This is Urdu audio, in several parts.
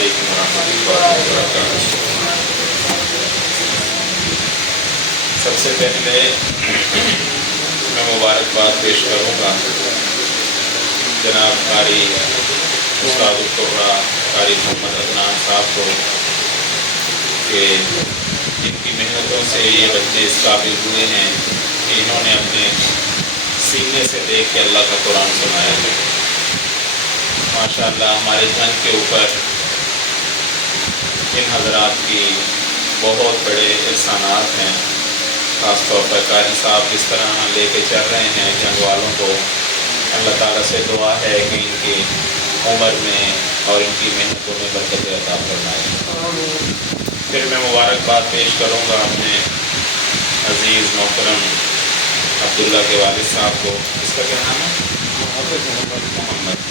علیکم ورحمۃ اللہ وبرکاتہ۔ سب سے پہلے میں مبارکباد پیش کروں گا جناب قاری استاد القرآ قاری محمد عدنان صاحب کو کہ جن کی محنتوں سے یہ بچے اس قابل ہوئے ہیں کہ انہوں نے اپنے سینے سے دیکھ کے اللہ کا قرآن سنایا ہے۔ ماشاء اللہ ہمارے جنگ کے اوپر ان حضرات کی بہت بڑے احسانات ہیں، خاص طور پر قاری صاحب جس طرح لے کے چل رہے ہیں جنگ والوں کو، اللہ تعالیٰ سے دعا ہے کہ ان کی عمر میں اور ان کی محنتوں میں برکت عطا فرمائے۔ پھر میں مبارکباد پیش کروں گا اپنے عزیز محترم عبداللہ کے والد صاحب کو، اس کا کیا نام ہے؟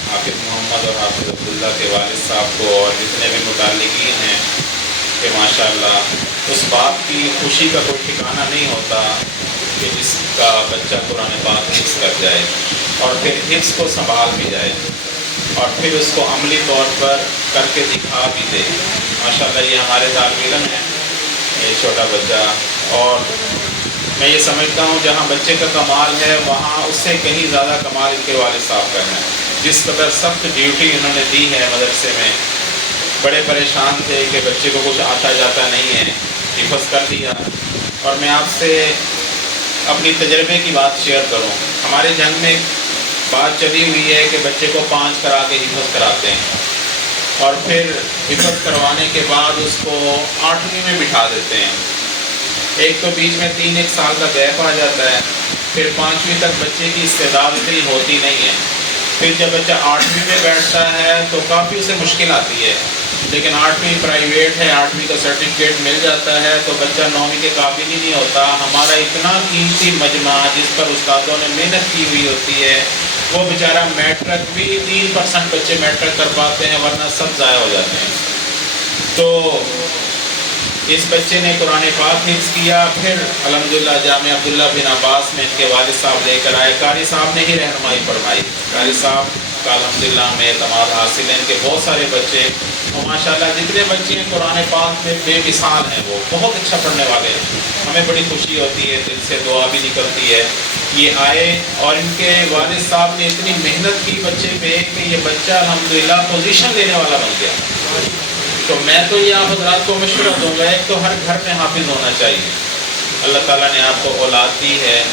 حافظ محمد اور حافظ عبداللہ کے والد صاحب کو، اور جتنے بھی متعلقین ہیں کہ ماشاءاللہ اس بات کی خوشی کا کوئی ٹھکانہ نہیں ہوتا کہ جس کا بچہ قرآن پاک حفظ کر جائے اور پھر حفظ کو سنبھال بھی جائے اور پھر اس کو عملی طور پر کر کے دکھا بھی دے۔ ماشاءاللہ یہ ہمارے طالب علم ہیں، یہ چھوٹا بچہ، اور میں یہ سمجھتا ہوں جہاں بچے کا کمال ہے وہاں اس سے کہیں زیادہ کمال ان کے والد صاحب کا ہے۔ جس قدر سخت ڈیوٹی انہوں نے دی ہے مدرسے میں، بڑے پریشان تھے کہ بچے کو کچھ آتا جاتا نہیں ہے، حفظ کر دیا۔ اور میں آپ سے اپنی تجربے کی بات شیئر کروں، ہمارے جنگ میں بات چلی ہوئی ہے کہ بچے کو 5 کرا کے حفظ کراتے ہیں اور پھر حفظ کروانے کے بعد اس کو 8ویں میں بٹھا دیتے ہیں۔ ایک تو بیچ میں 3 سال کا گیپ آ جاتا ہے، پھر 5ویں تک بچے کی استعداد اتنی ہوتی نہیں ہے، پھر جب بچہ 8ویں میں بیٹھتا ہے تو کافی اسے مشکل آتی ہے، لیکن 8ویں پرائیویٹ ہے، 8ویں کا سرٹیفکیٹ مل جاتا ہے تو بچہ 9ویں کے قابل ہی نہیں ہوتا۔ ہمارا اتنا قیمتی مجمع جس پر استادوں نے محنت کی ہوئی ہوتی ہے، وہ بیچارہ میٹرک بھی 3% بچے میٹرک کر پاتے ہیں، ورنہ سب ضائع ہو جاتے ہیں۔ تو اس بچے نے قرآن پاک حفظ کیا، پھر الحمدللہ جامعہ عبداللہ بن عباس میں ان کے والد صاحب لے کر آئے، قاری صاحب نے ہی رہنمائی فرمائی۔ قاری صاحب کا الحمدللہ میں اعتماد حاصل ہے، ان کے بہت سارے بچے، اور ماشاءاللہ جتنے بچے ہیں قرآن پاک میں بے مثال ہیں، وہ بہت اچھا پڑھنے والے ہیں۔ ہمیں بڑی خوشی ہوتی ہے، دل سے دعا بھی نکلتی ہے۔ یہ آئے اور ان کے والد صاحب نے اتنی محنت کی بچے پہ کہ یہ بچہ الحمدللہ پوزیشن لینے والا بن گیا۔ تو میں تو یہ آپ حضرات کو مشورہ دوں گا، ایک تو ہر گھر میں حافظ ہونا چاہیے۔ اللہ تعالیٰ نے آپ کو اولاد دی ہے،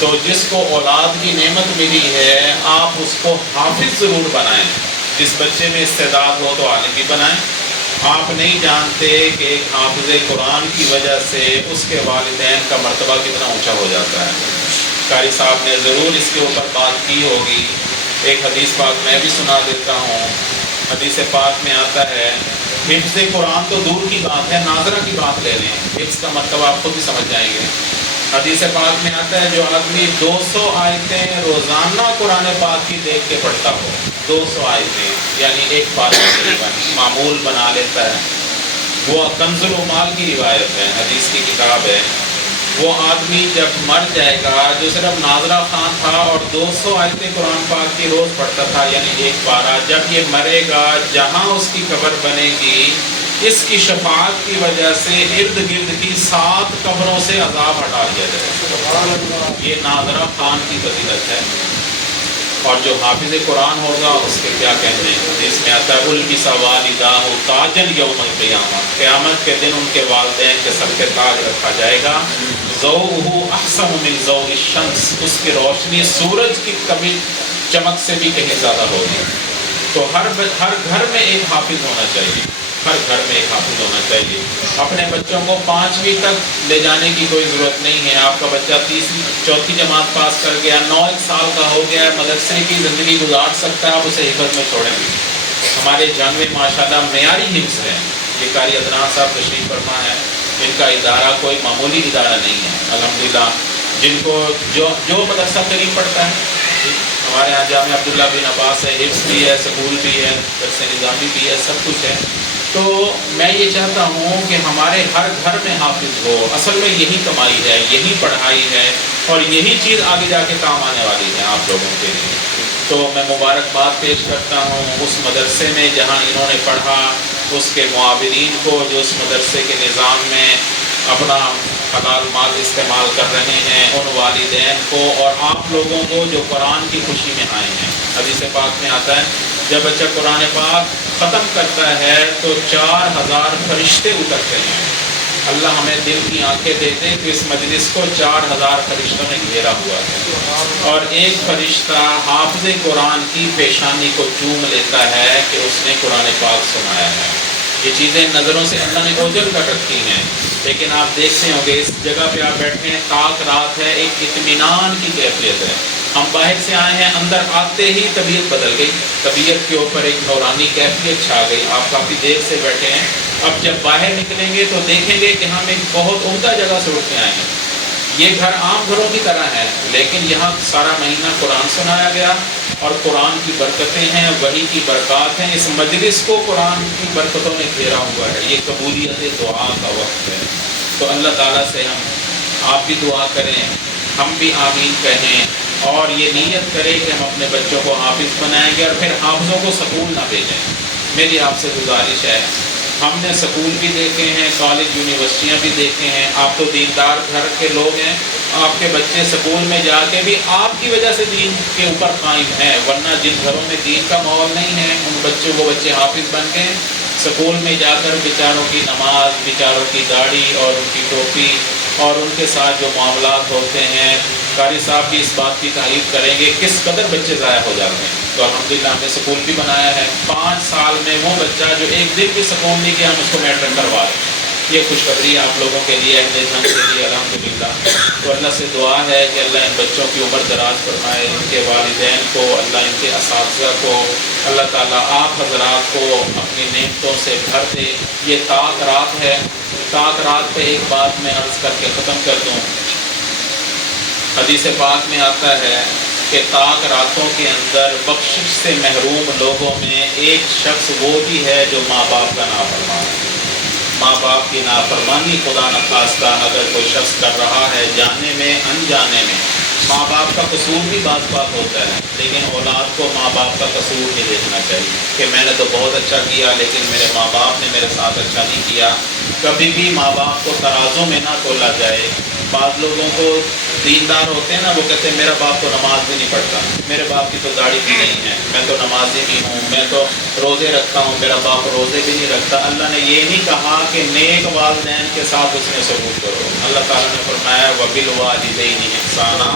تو جس کو اولاد کی نعمت ملی ہے آپ اس کو حافظ ضرور بنائیں۔ جس بچے میں استعداد ہو تو عالم بھی بنائیں۔ آپ نہیں جانتے کہ ایک حافظ قرآن کی وجہ سے اس کے والدین کا مرتبہ کتنا اونچا ہو جاتا ہے۔ قاری صاحب نے ضرور اس کے اوپر بات کی ہوگی۔ ایک حدیث پاک میں بھی سنا دیتا ہوں۔ حدیث پاک میں آتا ہے، حفظ قرآن تو دور کی بات ہے، ناظرہ کی بات لے لیں، حفظ کا مطلب آپ خود بھی سمجھ جائیں گے۔ حدیث پاک میں آتا ہے جو آدمی 200 آیتیں روزانہ قرآن پاک کی دیکھ کے پڑھتا ہو، 200 آیتیں یعنی ایک پارہ تقریباً معمول بنا لیتا ہے، وہ کنز العمال کی روایت ہے، حدیث کی کتاب ہے۔ وہ آدمی جب مر جائے گا، جو صرف ناظرہ خان تھا اور 200 آیتیں قرآن پاک کی روز پڑھتا تھا یعنی ایک پارہ، جب یہ مرے گا جہاں اس کی قبر بنے گی، اس کی شفاعت کی وجہ سے ارد گرد کی 7 قبروں سے عذاب ہٹا دیا جائے۔ یہ ناظرہ خان کی فضیلت ہے۔ اور جو حافظ قرآن ہوگا اس کے کیا کہنے ہیں، حدیث میں آتا ہے البس والداہ تاجا یوم القیامہ، قیامت کے دن ان کے والدین کے سر پہ تاج رکھا جائے گا۔ ضوءہ احسن من ضوء الشمس، اس کی روشنی سورج کی کبھی چمک سے بھی کہیں زیادہ ہوگی۔ تو ہر گھر میں ایک حافظ ہونا چاہیے، ہر گھر میں ایک حافظ ہونا چاہیے۔ اپنے بچوں کو 5ویں تک لے جانے کی کوئی ضرورت نہیں ہے۔ آپ کا بچہ 4تھی جماعت پاس کر گیا، 9 سال کا ہو گیا، مدرسے کی زندگی گزار سکتا ہے، آپ اسے حفظ میں چھوڑیں گے۔ ہمارے جنگ میں ماشاءاللہ معیاری حفظ ہے۔ یہ قاری عدنان صاحب تشریف فرما ہے، ان کا ادارہ کوئی معمولی ادارہ نہیں ہے الحمدللہ۔ جن کو جو مدرسہ قریب پڑتا ہے، ہمارے یہاں جامعہ عبداللہ بن عباس ہے، حفظ بھی ہے، سکول بھی ہے، درس نظامی بھی ہے، سب کچھ ہے۔ تو میں یہ چاہتا ہوں کہ ہمارے ہر گھر میں حافظ ہو۔ اصل میں یہی کمائی ہے، یہی پڑھائی ہے، اور یہی چیز آگے جا کے کام آنے والی ہے آپ لوگوں کے لیے۔ تو میں مبارکباد پیش کرتا ہوں اس مدرسے میں جہاں انہوں نے پڑھا، اس کے معاونین کو جو اس مدرسے کے نظام میں اپنا حلال مال استعمال کر رہے ہیں، ان والدین کو اور آپ لوگوں کو جو قرآن کی خوشی میں آئے ہیں۔ حدیث پاک میں آتا ہے جب بچہ قرآن پاک ختم کرتا ہے تو 4000 فرشتے اترتے ہیں۔ اللہ ہمیں دل کی آنکھیں دے دے کہ اس مجلس کو 4000 فرشتوں نے گھیرا ہوا ہے، اور ایک فرشتہ حافظ قرآن کی پیشانی کو چوم لیتا ہے کہ اس نے قرآن پاک سنایا ہے۔ یہ چیزیں نظروں سے اللہ نے اوجھل کر رکھی ہیں، لیکن آپ دیکھتے ہوں گے اس جگہ پہ آپ بیٹھے ہیں، تاک رات ہے، ایک اطمینان کی کیفیت ہے۔ ہم باہر سے آئے ہیں، اندر آتے ہی طبیعت بدل گئی، طبیعت کے اوپر ایک نورانی کیفیت چھا گئی۔ آپ کافی دیر سے بیٹھے ہیں، اب جب باہر نکلیں گے تو دیکھیں گے کہ ہم ایک بہت عمدہ جگہ سے اٹھ کے آئے ہیں۔ یہ گھر عام گھروں کی طرح ہے، لیکن یہاں سارا مہینہ قرآن سنایا گیا اور قرآن کی برکتیں ہیں، وحی کی برکات ہیں۔ اس مجلس کو قرآن کی برکتوں نے گھیرا ہوا ہے۔ یہ قبولیت دعا کا وقت ہے، تو اللہ تعالیٰ سے آپ بھی دعا کریں، ہم بھی آمین کہیں، اور یہ نیت کریں کہ ہم اپنے بچوں کو حافظ بنائیں گے، اور پھر حافظوں کو سکول نہ بھیجیں۔ میری آپ سے گزارش ہے، ہم نے سکول بھی دیکھے ہیں، کالج یونیورسٹیاں بھی دیکھے ہیں، آپ تو دیندار گھر کے لوگ ہیں، آپ کے بچے سکول میں جا کے بھی آپ کی وجہ سے دین کے اوپر قائم ہیں، ورنہ جن گھروں میں دین کا ماحول نہیں ہے ان بچوں کو بچے حافظ بن کے سکول میں جا کر بیچاروں کی نماز، بیچاروں کی داڑھی اور ان کی ٹوپی اور ان کے ساتھ جو معاملات ہوتے ہیں، قاری صاحب بھی اس بات کی تعریف کریں گے کس قدر بچے ضائع ہو جاتے ہیں۔ تو الحمدللہ ہم نے سکول بھی بنایا ہے، 5 سال میں وہ بچہ جو ایک دن بھی سکول نہیں کیا ہم اس کو میٹرک کروا دیں۔ یہ خوشخبری آپ لوگوں کے لیے، اہل جھنگ کے لیے الحمدللہ۔ تو اللہ سے دعا ہے کہ اللہ ان بچوں کی عمر دراز فرمائے، ان کے والدین کو، اللہ ان کے اساتذہ کو، اللہ تعالیٰ آپ حضرات کو اپنی نعمتوں سے بھر دے۔ یہ تاک رات ہے، تاک رات پہ ایک بات میں عرض کر کے ختم کر دوں۔ حدیث پاک میں آتا ہے کہ تاک راتوں کے اندر بخشش سے محروم لوگوں میں ایک شخص وہ بھی ہے جو ماں باپ کا نافرمان ہے۔ ماں باپ کی نافرمانی خدا نخواستہ اگر کوئی شخص کر رہا ہے جانے میں انجانے میں، ماں باپ کا قصور بھی بعض بات ہوتا ہے، لیکن اولاد کو ماں باپ کا قصور نہیں دیکھنا چاہیے کہ میں نے تو بہت اچھا کیا لیکن میرے ماں باپ نے میرے ساتھ اچھا نہیں کیا۔ کبھی بھی ماں باپ کو ترازوں میں نہ تولا جائے۔ بعض لوگوں کو دیندار ہوتے ہیں نا، وہ کہتے ہیں میرا باپ تو نماز بھی نہیں پڑھتا، میرے باپ کی تو داڑھی بھی نہیں ہے، میں تو نمازی بھی ہوں، میں تو روزے رکھتا ہوں، میرا باپ روزے بھی نہیں رکھتا۔ اللہ نے یہ نہیں کہا کہ نیک والدین کے ساتھ اس میں سلوک کرو، اللہ تعالیٰ نے فرمایا وَبِالْوَالِدَيْنِ إِحْسَانًا،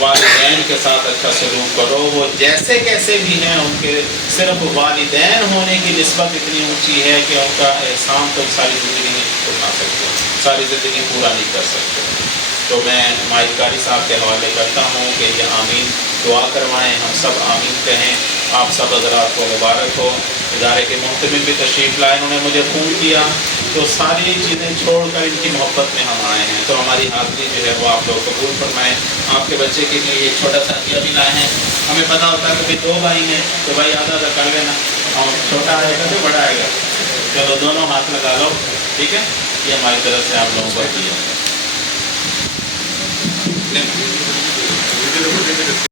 والدین کے ساتھ اچھا سلوک کرو، وہ جیسے کیسے بھی ہیں، ان کے صرف والدین ہونے کی نسبت اتنی اونچی ہے کہ ان کا احسان تو ساری زندگی نہیں اٹھا سکتے، ساری زندگی پورا نہیں کر سکتے۔ تو میں ماہر قاری صاحب کے حوالے کرتا ہوں کہ یہ آمین دعا کروائیں، ہم سب آمین کہیں۔ آپ سب حضرات کو مبارک ہو۔ ادارے کے محتمل بھی تشریف لائے، انہوں نے مجھے فون کیا، تو ساری چیزیں چھوڑ کر ان کی محبت میں ہم آئے ہیں، تو ہماری حاضری جو ہے وہ آپ لوگ قبول فرمائیں۔ آپ کے بچے کے لیے ایک چھوٹا سا ہدیہ بھی لائے ہیں۔ ہمیں پتہ ہوتا ہے کہ 2 بھائی ہیں تو بھائی آدھا آدھا کر لینا، اور چھوٹا آئے گا تو بڑا آئے گا، چلو دونوں ہاتھ لگا لو، ٹھیک ہے؟ یہ ہماری طرف سے آپ لوگوں کو ہدیہ ہے۔